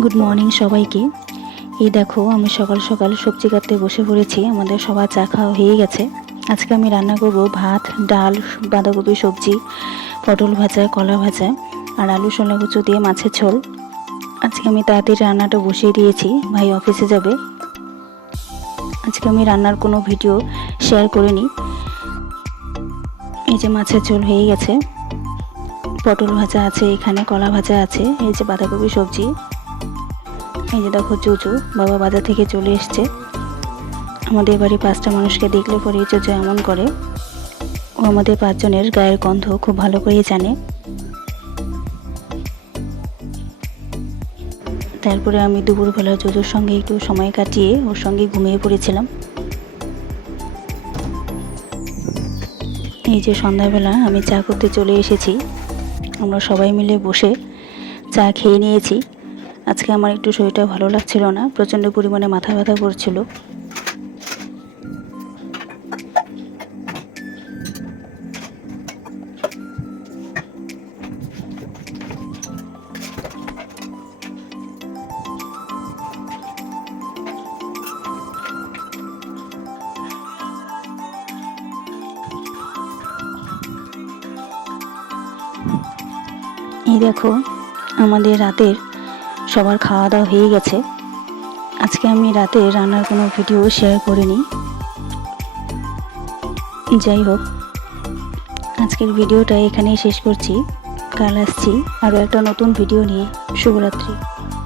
Good morning সবাইকে। এই দেখো আমি সকাল সকাল সবজি কাটতে বসে পড়েছি। আমাদের সবার চা খাওয়া হয়ে গেছে। আজকে আমি রান্না করব ভাত, ডাল, বাঁধাকপি সবজি, পটল ভাজা, কলা ভাজা আর আলু শোলা কুচু দিয়ে মাছের ঝোল। আজকে আমি তাড়াতাড়ি রান্নাটা বসিয়ে দিয়েছি, ভাই অফিসে যাবে। আজকে আমি রান্নার কোনো ভিডিও শেয়ার করিনি। এই যে মাছের ঝোল হয়ে গেছে, পটল ভাজা আছে, এখানে কলা ভাজা আছে, এই যে বাঁধাকপি সবজি। এই যে দেখো চুচু বাবা বাজার থেকে চলে এসছে। আমাদের বাড়ি 5টা মানুষকে দেখলে পরে চুচু এমন করে। ও আমাদের 5 জনের গায়ের গন্ধ খুব ভালো করেই জানে। তারপরে আমি দুপুরবেলা চুচুর সঙ্গে একটু সময় কাটিয়ে ওর সঙ্গে ঘুমিয়ে পড়েছিলাম। এই যে সন্ধ্যাবেলা আমি চা করতে চলে এসেছি। আমরা সবাই মিলে বসে চা খেয়ে নিয়েছি। আজকে আমার একটু শরীরটা ভালো লাগছিল না, প্রচণ্ড পরিমাণে মাথা ব্যথা করছিল। এই দেখো আমাদের রাতের সবার খাওয়া দাওয়া হয়ে গেছে। আজকে আমি রাতে রান্নার কোনো ভিডিও শেয়ার করিনি। যাই হোক, আজকের ভিডিওটা এখানেই শেষ করছি। কাল আসছি আরও একটা নতুন ভিডিও নিয়ে। শুভরাত্রি।